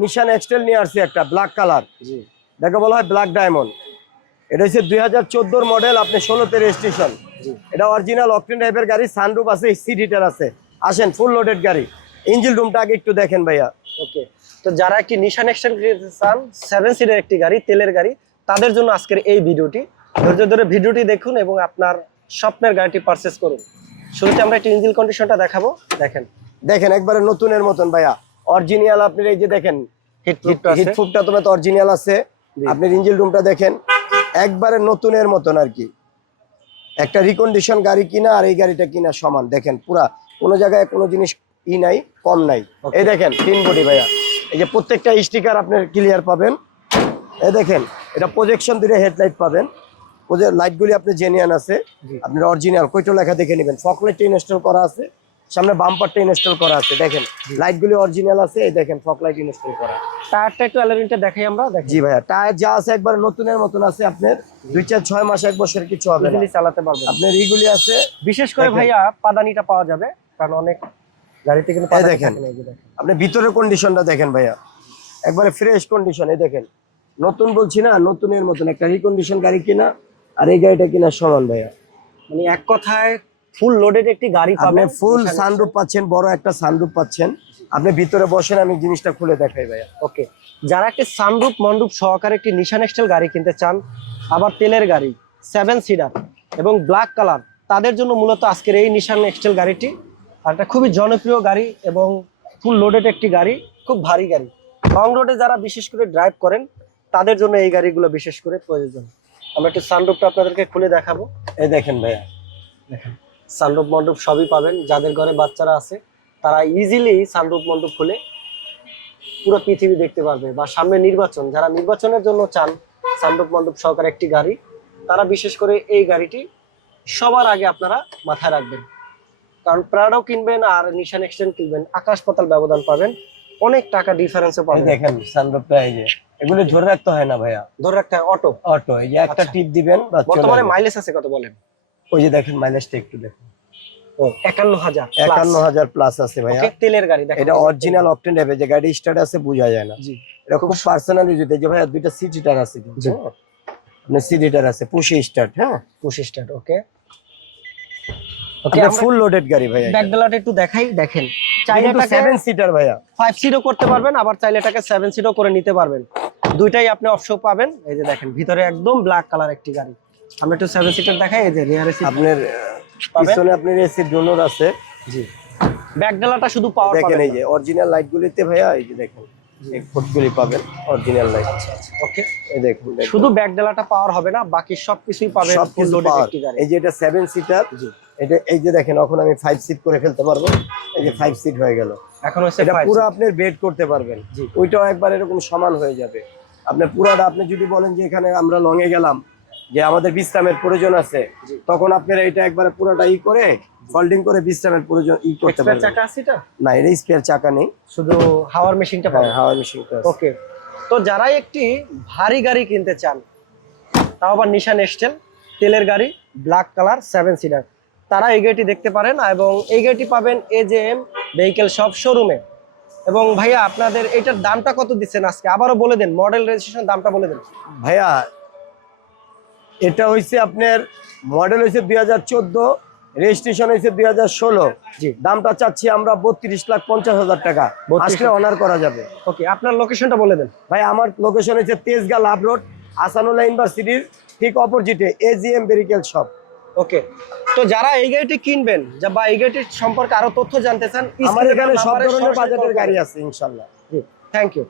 নিশান এক্সটেল নিয়ে আসছি একটা ব্ল্যাক কালার দেখো বলা হয় ব্ল্যাক ডায়মন্ড এটা হচ্ছে দুই হাজার চোদ্দোর মডেল আপনি ষোলোতে রেজিস্ট্রেশন এটা অরিজিনাল অকটেন টাইপের গাড়ি সানরুফ আছে সিট হিটার আছে। আসেন ফুল লোডেড গাড়ি। ইঞ্জিন রুমটা আগে একটু দেখেন ভাইয়া। ওকে তো যারা একটি নিশান এক্সটেল চান সেভেন সিটের একটি গাড়ি তেলের গাড়ি তাদের জন্য আজকের এই ভিডিওটি। ধৈর্য ধরে ভিডিওটি দেখুন এবং আপনার স্বপ্নের গাড়িটি পারচেস করুন। শুরুতে আমরা একটি ইঞ্জিন কন্ডিশনটা দেখাবো। দেখেন। দেখেন একবারে নতুনের মতন ভাইয়া। অরিজিনাল আপনি এই যে দেখেন হিট হিটফুটটা তোমার তো অরিজিনাল আছে। আপনি ইঞ্জিন রুমটা দেখেন একবারে নতুনের মতন আর কি। একটা রিকন্ডিশন গাড়ি কিনা আর এই গাড়িটা কিনা সমান। দেখেন পুরা কোনো জায়গায় কোনো জিনিস ই নাই কম নাই। এই দেখেন তিন বডি ভাইয়া। এই যে প্রত্যেকটা স্টিকার আপনার ক্লিয়ার পাবেন। এই দেখেন এটা প্রজেকশন দিলে হেডলাইট পাবেন। লাইটগুলি আপনি জেনিয়ান আছে। আপনার অরিজিনাল কইটো লেখা দেখে নেবেন। ফকলাইটটা ইনস্টল করা আছে। সামনে বাম্পারটা ইনস্টল করা আছে দেখেন। লাইটগুলি অরিজিনাল আছে এই দেখেন ফক লাইট ইনস্টল করা। টায়ারটা একটু অ্যালারিনটা দেখাই আমরা জি ভাইয়া টায়ার যা আছে একবার নতুনের মতন আছে আপনার দুই চার ছয় মাস এক বছর কিছু হবে না। চালাতে পারবেন। আপনার এইগুলি আছে বিশেষ করে ভাইয়া পাদানিটা পাওয়া যাবে কারণ অনেক গাড়িতে কিন্তু দেখেন আপনি ভিতরের কন্ডিশনটা দেখেন ভাইয়া। একবারে ফ্রেশ কন্ডিশন এই দেখেন। নতুন বলছি না নতুনের মতন একটা রিকন্ডিশন গাড়ি কিনা আর এই গাড়িটা কিনা সমান ভাইয়া। মানে এক কথায় ফুল লোডেড একটি গাড়ি পাবেন ফুল সানরুফ পাচ্ছেন বড় একটা সানরুফ পাচ্ছেন। আপনি ভিতরে বসেন আমি জিনিসটা খুলে দেখাই ভাইয়া। ওকে যারা একটি সানরূপ মন্ডুপ সহকারে একটি নিশান এক্সটেল গাড়ি কিনতে চান আবার তেলের গাড়ি সেভেন সিটার এবং ব্ল্যাক কালার তাদের জন্য মূলত আজকের এই নিশান এক্সটেল গাড়িটি। আর এটা খুবই জনপ্রিয় গাড়ি এবং ফুল লোডেড একটি গাড়ি খুব ভারী গাড়ি। লং রোডে যারা বিশেষ করে ড্রাইভ করেন তাদের জন্য এই গাড়িগুলো বিশেষ করে প্রয়োজন। আমরা একটু সানরূপটা আপনাদেরকে খুলে দেখাবো। এই দেখেন ভাইয়া। দেখেন। সানরূপ মণ্ডপ সবই পাবেন। যাদের ঘরে বাচ্চারা আছে তারা ইজিলি সানরূপ মণ্ডপ খুলে পুরো পৃথিবী দেখতে পারবে বা সামনে নির্বাচন যারা নির্বাচনের জন্য চান সানরূপ মণ্ডপ সহকারে একটি গাড়ি তারা বিশেষ করে এই গাড়িটি সবার আগে আপনারা মাথায় রাখবেন। কারণ প্রাডও কিনবেন আর নিশান এক্সটেন্ড কিনবেন আকাশ পাতাল ব্যবধান পাবেন অনেক টাকা ডিফারেন্সও এই পাবেন। দেখেন সানরুফটা এই যে এগুলি ধরে রাখতে হয় না ভাইয়া? ধরে রাখতে হয় অটো অটো এই যে একটা আচ্ছা। টিপ দিবেন বর্তমানে মাইলেজ আছে কত বলেন? ওই যে দেখেন মাইলেজটা একটু দেখুন। একান্ন হাজার একান্ন হাজার প্লাস আছে ভাইয়া। তেলের গাড়ি এটা অরিজিনাল অকটেন টাইপের যে গাড়ি স্টার্ট আছে বোঝা যায় না। জি। এটা খুব পার্সোনাল ইউজ যে ভাইয়া দুইটা সিট হিটার আছে কিন্তু। হ্যাঁ? আপনার সিট হিটার আছে পুশে স্টার্ট হ্যাঁ? পঁচিশ স্টার্ট ওকে। ওকে ফুল লোডেড গাড়ি ভাইয়া ব্যাকডালাটা একটু দেখাই দেখেন। চাইলে এটাকে সিটার ভাইয়া। সিটও করতে পারবেন আবার চাইলে এটাকে সেভেন সিটও করে নিতে পারবেন। দুইটাই আপনি অপশন পাবেন। এই যে দেখেন ভিতরে একদম ব্ল্যাক কালার একটি গাড়ি। আমরা একটু সেভেন সিটার দেখাই এই যে রিয়ারে সিট আপনার? পিছনে আপনার এসি ডোনর আছে। জি। ব্যাকডালাটা শুধু পাওয়ার দেখেন এই যে অরিজিনাল লাইট গুলিতে ভাইয়া এই যে দেখেন ফুটগুলি পাবেন অরিজিনাল লাইট ওকে এই দেখুন। শুধু ব্যাকডালাটা পাওয়ার হবে না বাকি সবকিছুই পাবেন সব ফুল কিছু লোডেড পাওয়ার। একটি গাড়ি। এই যে এটা সেভেন সিটার জি। এটা এই যে দেখেন এখন আমি ফাইভ সিট করে ফেলতে পারব। এই যে ফাইভ সিট হয়ে গেল। এখন হচ্ছে এটা পুরো। আপনার বেড করতে পারবেন। জি। ওইটাও একবার এরকম সমান হয়ে যাবে। আপনার পুরাটা আপনি যদি বলেন যে এখানে আমরা লং এ গেলাম যে আমাদের বিশ্রামের প্রয়োজন আছে তখন আপনারা এটা একবারে পুরোটা ই করে ফোল্ডিং করে বিশ্রামের প্রয়োজন ই করতে পারবেন। চাকা আছে এটা? না এটা স্পেয়ার চাকা নেই। শুধু হাওয়ার মেশিনটা হ্যাঁ পাবেন? হাওয়া মেশিনটা আছে। ওকে তো যারাই একটি ভারী গাড়ি কিনতে চান তাও আবার নিশান এক্সটেল তেলের গাড়ি ব্ল্যাক কালার সেভেন সিটার তারা এই গাড়িটি দেখতে পারেন এবং এই গাড়িটি পাবেন এ জে এম ভেহিকেল সব শোরুমে এবং ভাইয়া আপনাদের এটার দামটা কত দিচ্ছেন আজকে? আবারও বলে দেন মডেল রেজিস্ট্রেশন দামটা বলে দেন। ভাইয়া এটা হইছে আপনার মডেল হয়েছে দুই হাজার চোদ্দ রেজিস্ট্রেশন হয়েছে দুই হাজার ষোলো। জি। দামটা চাচ্ছি আমরা বত্রিশ লাখ পঞ্চাশ হাজার টাকা। 32 আসলে অনার করা যাবে। ওকে আপনার লোকেশনটা বলে দেন। ভাই আমার লোকেশন হচ্ছে তেজগাঁ লাভ রোড আসানুল্লাহ ইউনিভার্সিটির ঠিক অপোজিটে এজিএম বেরিকেল শপ ওকে তো যারা এই গাড়িটি কিনবেন বা এই গাড়িটির সম্পর্কে আরও তথ্য জানতে চান আমার এখানে সব ধরনের বাজেটের গাড়ি আছে ইনশাল্লাহ। Thank you